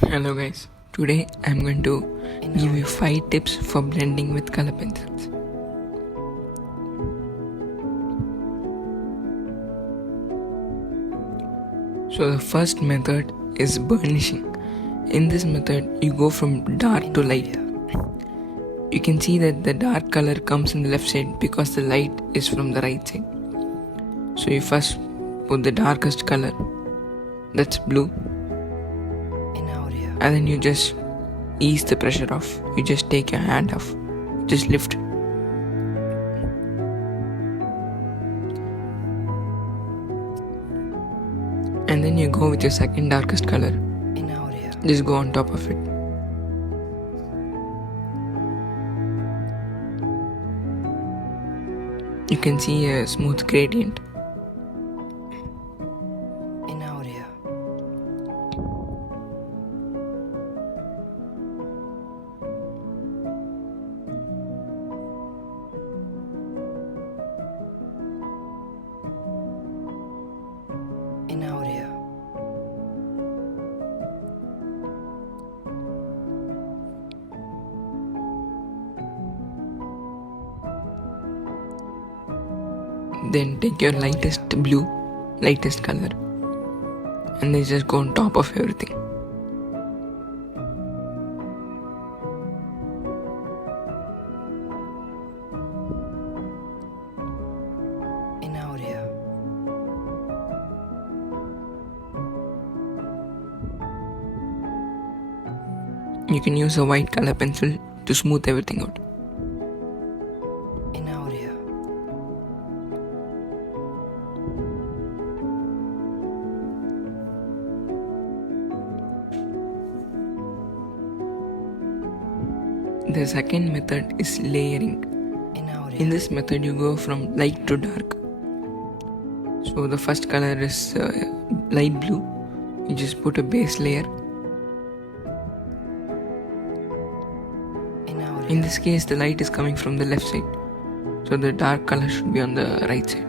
Hello guys, today I'm going to give you 5 tips for blending with color pencils. So the first method is burnishing. In this method you go from dark to light. You can see that the dark color comes in the left side because the light is from the right side. So you first put the darkest color, that's blue, and then you just ease the pressure off. You just take your hand off, just lift. And then you go with your second darkest color, just go on top of it. You can see a smooth gradient. Then take your lightest blue, lightest color, and then just go on top of everything. You can use a white color pencil to smooth everything out. The second method is layering. In this method you go from light to dark. So the first color is light blue. You just put a base layer. In this case the light is coming from the left side, so the dark color should be on the right side.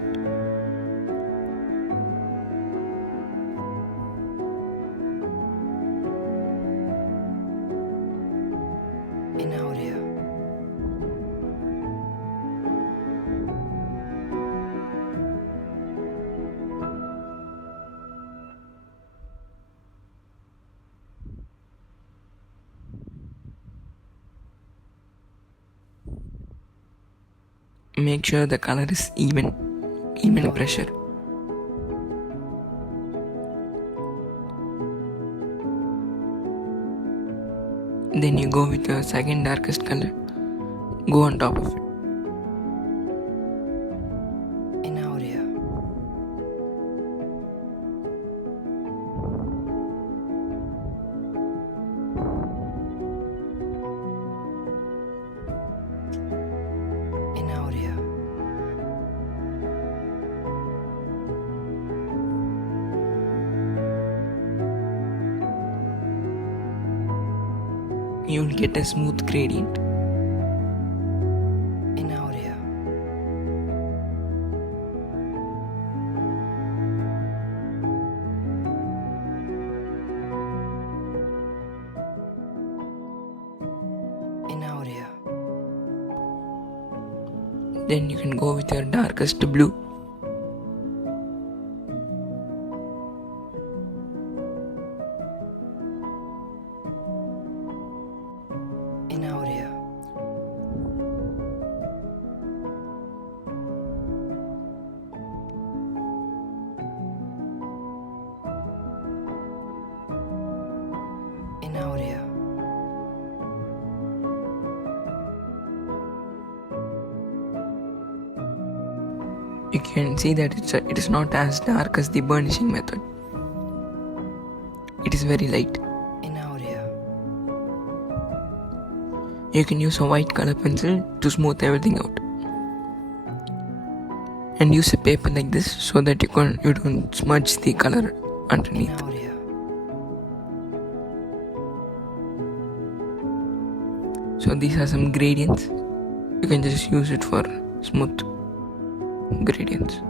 Make sure the color is even pressure. Then you go with your second darkest color, go on top of it. You will get a smooth gradient. Then you can go with your darkest blue. You can see that it is not as dark as the burnishing method. It is very light. You can use a white color pencil to smooth everything out. And use a paper like this so that you don't smudge the color underneath. So these are some gradients. You can just use it for smooth gradients.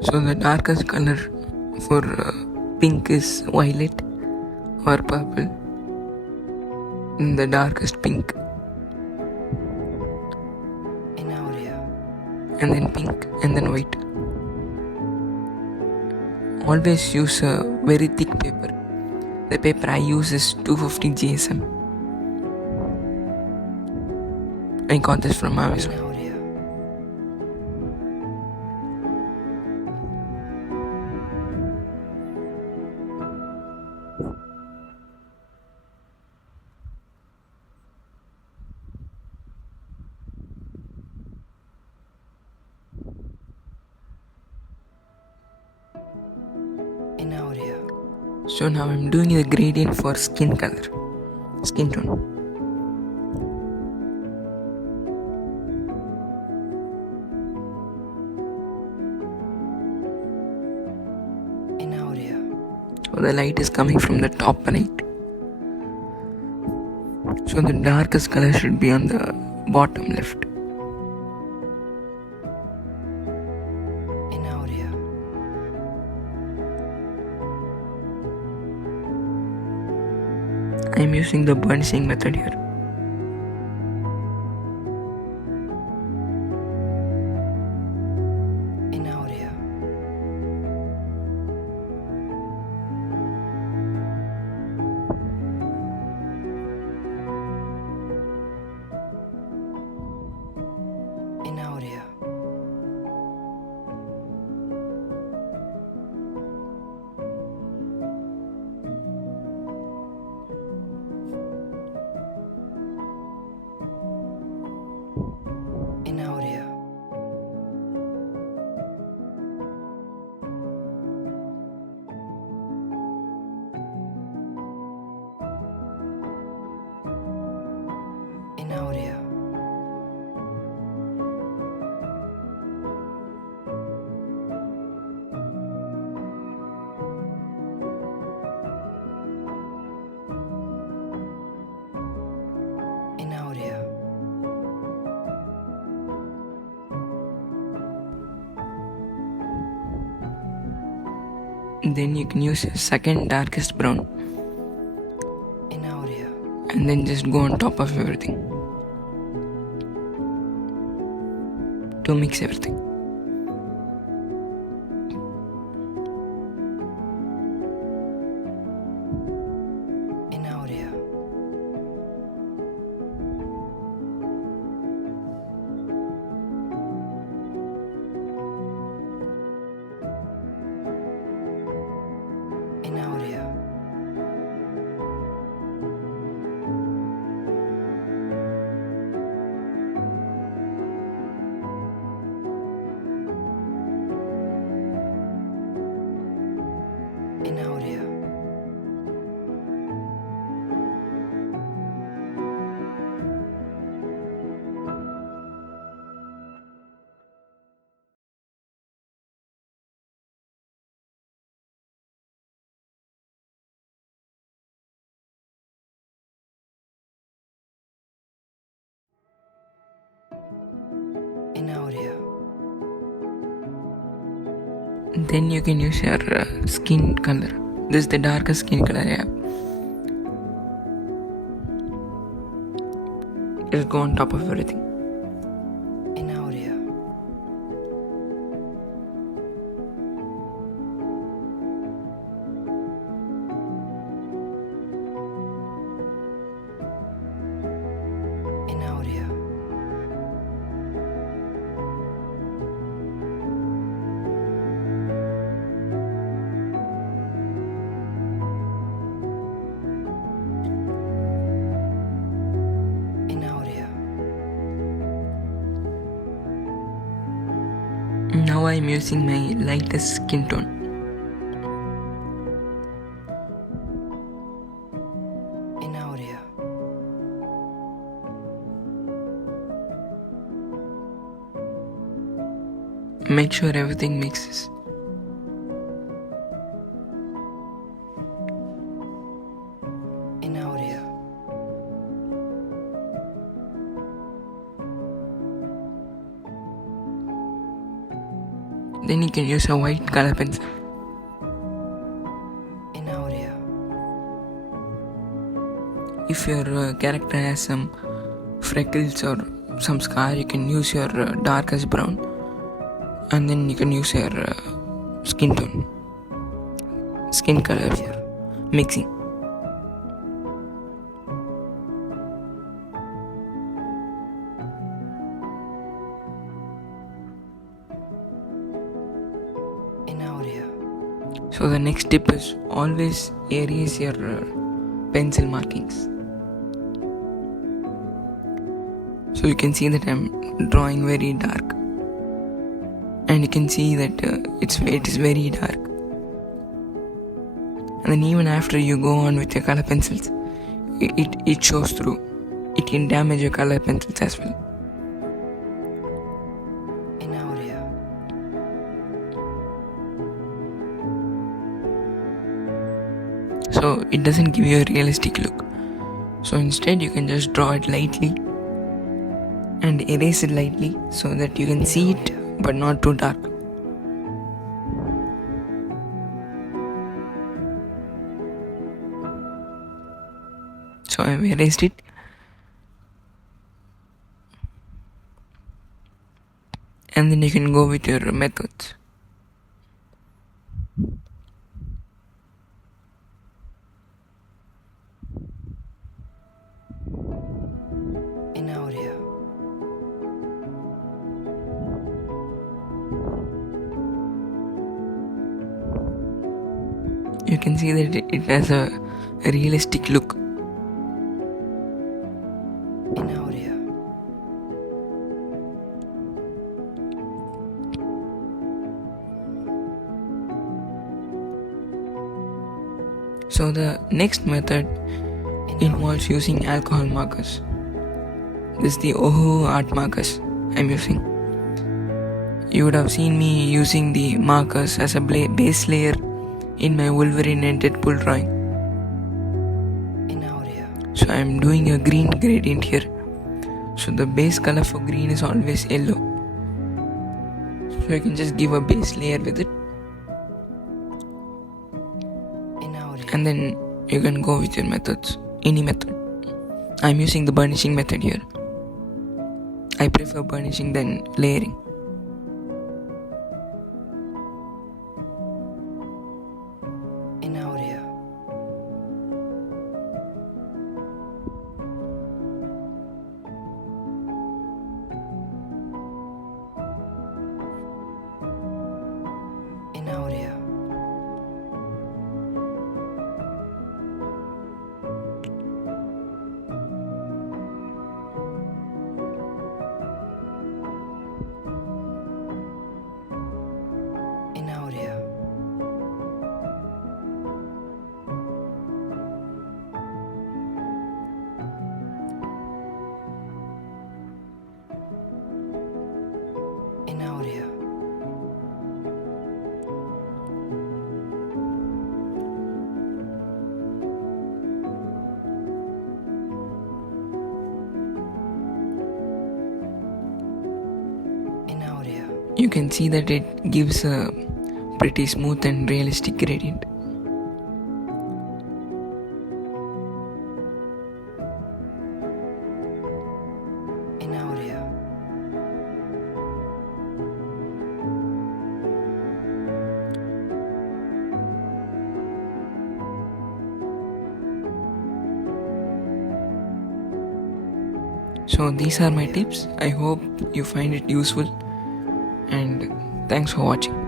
So the darkest color For pink is violet or purple, the darkest pink, and then pink, and then white. Always use a very thick paper. The paper I use is 250 GSM. I got this from Amazon. So now I'm doing the gradient for skin color, skin tone. So the light is coming from the top right. So the darkest color should be on the bottom left. I am using the burnishing method here. Then you can use your second darkest brown and then just go on top of everything to mix everything. Then you can use your skin color. This is the darkest skin color I have. Just go on top of everything. Now I am using my lightest skin tone. Make sure everything mixes. Then you can use a white color pencil. if your character has some freckles or some scar, you can use your darkest brown, and then you can use your skin color here, mixing. So the next tip is always erase your pencil markings. So you can see that I'm drawing very dark, and you can see that it is very dark. And then even after you go on with your color pencils, it shows through. It can damage your color pencils as well. So it doesn't give you a realistic look. So instead you can just draw it lightly and erase it lightly so that you can see it but not too dark. So I've erased it. And then you can go with your methods. You can see that it has a realistic look. So the next method involves using alcohol markers. This is the Ohu art markers I'm using. You would have seen me using the markers as a base layer in my Wolverine and Deadpool drawing. So I'm doing a green gradient here. So the base color for green is always yellow. So I can just give a base layer with it. And then you can go with your methods, any method. I'm using the burnishing method here. I prefer burnishing than layering. You can see that it gives a pretty smooth and realistic gradient. So these are my tips. I hope you find it useful, and thanks for watching.